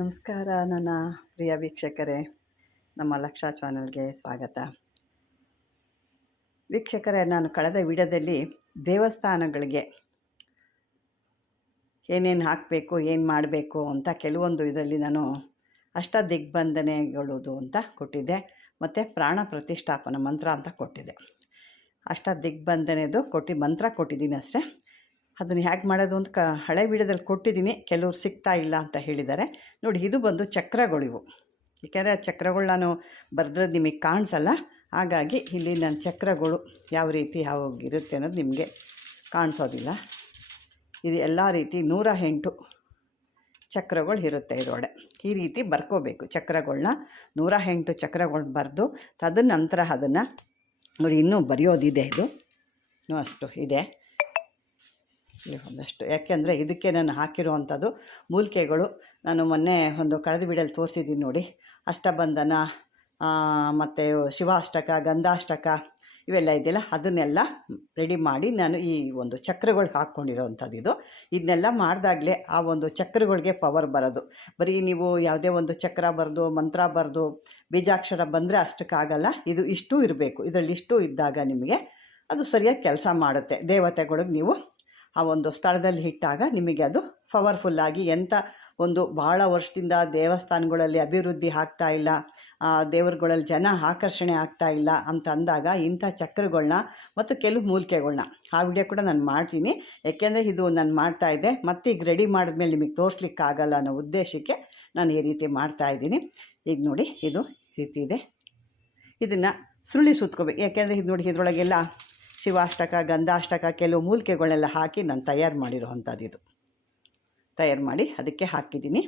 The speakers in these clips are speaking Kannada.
ನಮಸ್ಕಾರ ನನ್ನ ಪ್ರಿಯ ವೀಕ್ಷಕರೇ, ನಮ್ಮ ಲಕ್ಷ ಚಾನಲ್ಗೆ ಸ್ವಾಗತ. ವೀಕ್ಷಕರೇ, ನಾನು ಕಳೆದ ವಿಡಿಯೋದಲ್ಲಿ ದೇವಸ್ಥಾನಗಳಿಗೆ ಏನೇನು ಹಾಕಬೇಕು, ಏನು ಮಾಡಬೇಕು ಅಂತ ಕೆಲವೊಂದು ಇದರಲ್ಲಿ ನಾನು ಅಷ್ಟದಿಗ್ಬಂಧನೆಗಳದು ಅಂತ ಕೊಟ್ಟಿದ್ದೆ, ಮತ್ತು ಪ್ರಾಣ ಪ್ರತಿಷ್ಠಾಪನ ಮಂತ್ರ ಅಂತ ಕೊಟ್ಟಿದ್ದೆ. ಅಷ್ಟದಿಗ್ಬಂಧನೆದು ಮಂತ್ರ ಕೊಟ್ಟಿದ್ದೀನಿ ಅಷ್ಟೇ. ಅದನ್ನು ಹೇಗೆ ಮಾಡೋದು ಅಂತ ಹಳೆ ವಿಡಿಯೋದಲ್ಲಿ ಕೊಟ್ಟಿದ್ದೀನಿ. ಕೆಲವ್ರು ಸಿಗ್ತಾ ಇಲ್ಲ ಅಂತ ಹೇಳಿದ್ದಾರೆ. ನೋಡಿ, ಇದು ಬಂದು ಚಕ್ರಗಳಿವು. ಏಕೆಂದರೆ ಚಕ್ರಗಳು ನಾನು ಬರೆದ್ರದ್ದು ನಿಮಗೆ ಕಾಣಿಸಲ್ಲ, ಹಾಗಾಗಿ ಇಲ್ಲಿ ನನ್ನ ಚಕ್ರಗಳು ಯಾವ ರೀತಿ ಇರುತ್ತೆ ಅನ್ನೋದು ನಿಮಗೆ ಕಾಣಿಸೋದಿಲ್ಲ. ಇದು ಎಲ್ಲ ರೀತಿ 108 ಚಕ್ರಗಳು ಇರುತ್ತೆ ಇದರೊಳಗೆ. ಈ ರೀತಿ ಬರ್ಕೋಬೇಕು ಚಕ್ರಗಳನ್ನ. 108 ಚಕ್ರಗಳು ಬರೆದು ತದನಂತರ ಅದನ್ನು ನೋಡಿ, ಇನ್ನೂ ಬರೆಯೋದಿದೆ. ಇದು ಇನ್ನೂ ಅಷ್ಟು ಇದೆ ಒಂದಷ್ಟು. ಯಾಕೆಂದರೆ ಇದಕ್ಕೆ ನಾನು ಹಾಕಿರುವಂಥದ್ದು ಮೂಲಿಕೆಗಳು ನಾನು ಮೊನ್ನೆ ಒಂದು ಕಳೆದ ವಿಡಿಯೋಲಿ ತೋರಿಸಿದ್ದೀನಿ ನೋಡಿ. ಅಷ್ಟಬಂಧನ ಮತ್ತು ಶಿವಾಷ್ಟಕ, ಗಂಧಾಷ್ಟಕ ಇವೆಲ್ಲ ಇದೆಯಲ್ಲ, ಅದನ್ನೆಲ್ಲ ರೆಡಿ ಮಾಡಿ ನಾನು ಈ ಒಂದು ಚಕ್ರಗಳಿಗೆ ಹಾಕ್ಕೊಂಡಿರೋವಂಥದ್ದು. ಇದನ್ನೆಲ್ಲ ಮಾಡಿದಾಗಲೇ ಆ ಒಂದು ಚಕ್ರಗಳಿಗೆ ಪವರ್ ಬರೋದು. ಬರೀ ನೀವು ಯಾವುದೇ ಒಂದು ಚಕ್ರ ಬರೆದು ಮಂತ್ರ ಬರೆದು ಬೀಜಾಕ್ಷರ ಬಂದರೆ ಅಷ್ಟಕ್ಕಾಗಲ್ಲ. ಇದು ಇಷ್ಟೂ ಇರಬೇಕು. ಇದರಲ್ಲಿ ಇಷ್ಟು ಇದ್ದಾಗ ನಿಮಗೆ ಅದು ಸರಿಯಾಗಿ ಕೆಲಸ ಮಾಡುತ್ತೆ. ದೇವತೆಗಳಿಗೆ ನೀವು ಆ ಒಂದು ಸ್ಥಳದಲ್ಲಿ ಇಟ್ಟಾಗ ನಿಮಗೆ ಅದು ಪವರ್ಫುಲ್ಲಾಗಿ ಎಂಥ ಒಂದು ಭಾಳ ವರ್ಷದಿಂದ ದೇವಸ್ಥಾನಗಳಲ್ಲಿ ಅಭಿವೃದ್ಧಿ ಆಗ್ತಾ ಇಲ್ಲ, ದೇವರುಗಳಲ್ಲಿ ಜನ ಆಕರ್ಷಣೆ ಆಗ್ತಾ ಇಲ್ಲ ಅಂತ ಅಂದಾಗ ಇಂಥ ಚಕ್ರಗಳನ್ನ ಮತ್ತು ಕೆಲವು ಮೂಲಿಕೆಗಳನ್ನ ಆ ವಿಡಿಯೋ ಕೂಡ ನಾನು ಮಾಡ್ತೀನಿ. ಯಾಕೆಂದರೆ ಇದು ನಾನು ಮಾಡ್ತಾಯಿದ್ದೆ, ಮತ್ತು ಈಗ ರೆಡಿ ಮಾಡಿದ್ಮೇಲೆ ನಿಮಗೆ ತೋರಿಸ್ಲಿಕ್ಕಾಗಲ್ಲ ಅನ್ನೋ ಉದ್ದೇಶಕ್ಕೆ ನಾನು ಈ ರೀತಿ ಮಾಡ್ತಾಯಿದ್ದೀನಿ. ಈಗ ನೋಡಿ, ಇದು ರೀತಿ ಇದೆ. ಇದನ್ನು ಸುರುಳಿ ಸುತ್ಕೋಬೇಕು. ಯಾಕೆಂದರೆ ಇದು ನೋಡಿ, ಇದರೊಳಗೆಲ್ಲ ಶಿವಾಷ್ಟಕ, ಗಂಧಾಷ್ಟಕ, ಕೆಲವು ಮೂಲಿಕೆಗಳನ್ನೆಲ್ಲ ಹಾಕಿ ನಾನು ತಯಾರು ಮಾಡಿರೋವಂಥದ್ದು. ಇದು ತಯಾರು ಮಾಡಿ ಅದಕ್ಕೆ ಹಾಕಿದ್ದೀನಿ.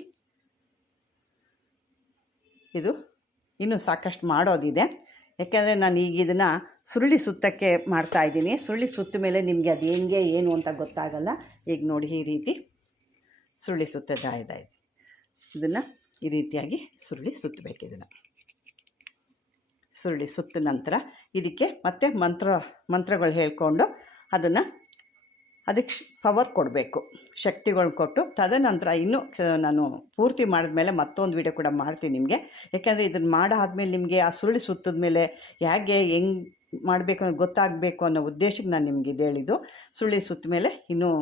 ಇದು ಇನ್ನೂ ಸಾಕಷ್ಟು ಮಾಡೋದಿದೆ. ಯಾಕೆಂದರೆ ನಾನು ಈಗ ಇದನ್ನು ಸುರುಳಿ ಸುತ್ತಕ್ಕೆ ಮಾಡ್ತಾಯಿದ್ದೀನಿ. ಸುರುಳಿ ಸುತ್ತ ಮೇಲೆ ನಿಮಗೆ ಅದು ಹೆಂಗೆ ಏನು ಅಂತ ಗೊತ್ತಾಗಲ್ಲ. ಈಗ ನೋಡಿ, ಈ ರೀತಿ ಸುರುಳಿ ಸುತ್ತದ ಇದೆ. ಇದನ್ನು ಈ ರೀತಿಯಾಗಿ ಸುರುಳಿ ಸುತ್ತಬೇಕು. ಇದನ್ನು ಸುರುಳಿ ಸುತ್ತ ನಂತರ ಇದಕ್ಕೆ ಮತ್ತೆ ಮಂತ್ರಗಳು ಹೇಳ್ಕೊಂಡು ಅದಕ್ಕೆ ಪವರ್ ಕೊಡಬೇಕು, ಶಕ್ತಿಗಳು ಕೊಟ್ಟು. ತದನಂತರ ಇನ್ನೂ ನಾನು ಪೂರ್ತಿ ಮಾಡಿದ್ಮೇಲೆ ಮತ್ತೊಂದು ವಿಡಿಯೋ ಕೂಡ ಮಾಡ್ತೀನಿ ನಿಮಗೆ. ಯಾಕೆಂದರೆ ಇದನ್ನು ಮಾಡಾದ್ಮೇಲೆ ನಿಮಗೆ ಆ ಸುರುಳಿ ಸುತ್ತದ ಮೇಲೆ ಹೆಂಗೆ ಮಾಡಬೇಕು ಅನ್ನೋ ಗೊತ್ತಾಗಬೇಕು ಅನ್ನೋ ಉದ್ದೇಶಕ್ಕೆ ನಾನು ನಿಮಗೆ ಇದು ಹೇಳಿದ್ದು. ಸುರುಳಿ ಸುತ್ತ ಮೇಲೆ ಇನ್ನೂ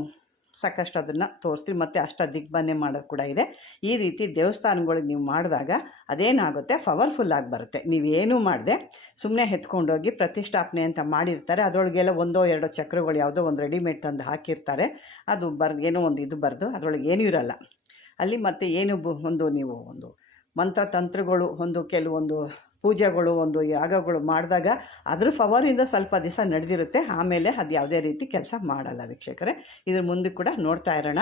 ಸಾಕಷ್ಟು ಅದನ್ನು ತೋರಿಸ್ತೀವಿ. ಮತ್ತು ಅಷ್ಟದಿಗ್ಬಂಧನೆ ಮಾಡೋದು ಕೂಡ ಇದೆ. ಈ ರೀತಿ ದೇವಸ್ಥಾನಗಳಿಗೆ ನೀವು ಮಾಡಿದಾಗ ಅದೇನಾಗುತ್ತೆ, ಪವರ್ಫುಲ್ಲಾಗಿ ಬರುತ್ತೆ. ನೀವೇನೂ ಮಾಡದೆ ಸುಮ್ಮನೆ ಎತ್ಕೊಂಡೋಗಿ ಪ್ರತಿಷ್ಠಾಪನೆ ಅಂತ ಮಾಡಿರ್ತಾರೆ. ಅದರೊಳಗೆಲ್ಲ 1-2 ಚಕ್ರಗಳು ಯಾವುದೋ ಒಂದು ರೆಡಿಮೇಡ್ ತಂದು ಹಾಕಿರ್ತಾರೆ. ಅದು ಏನೋ ಒಂದು ಇದು ಬರೆದು ಅದರೊಳಗೆ ಏನೂ ಇರಲ್ಲ ಅಲ್ಲಿ. ಮತ್ತು ಏನು ನೀವು ಒಂದು ಮಂತ್ರತಂತ್ರಗಳು, ಕೆಲವೊಂದು ಪೂಜೆಗಳು, ಯಾಗಗಳು ಮಾಡಿದಾಗ ಅದ್ರ ಪವರಿಂದ ಸ್ವಲ್ಪ ದಿವಸ ನಡೆದಿರುತ್ತೆ. ಆಮೇಲೆ ಅದು ಯಾವುದೇ ರೀತಿ ಕೆಲಸ ಮಾಡಲ್ಲ ವೀಕ್ಷಕರೇ. ಇದ್ರ ಮುಂದೆ ಕೂಡ ನೋಡ್ತಾ ಇರೋಣ.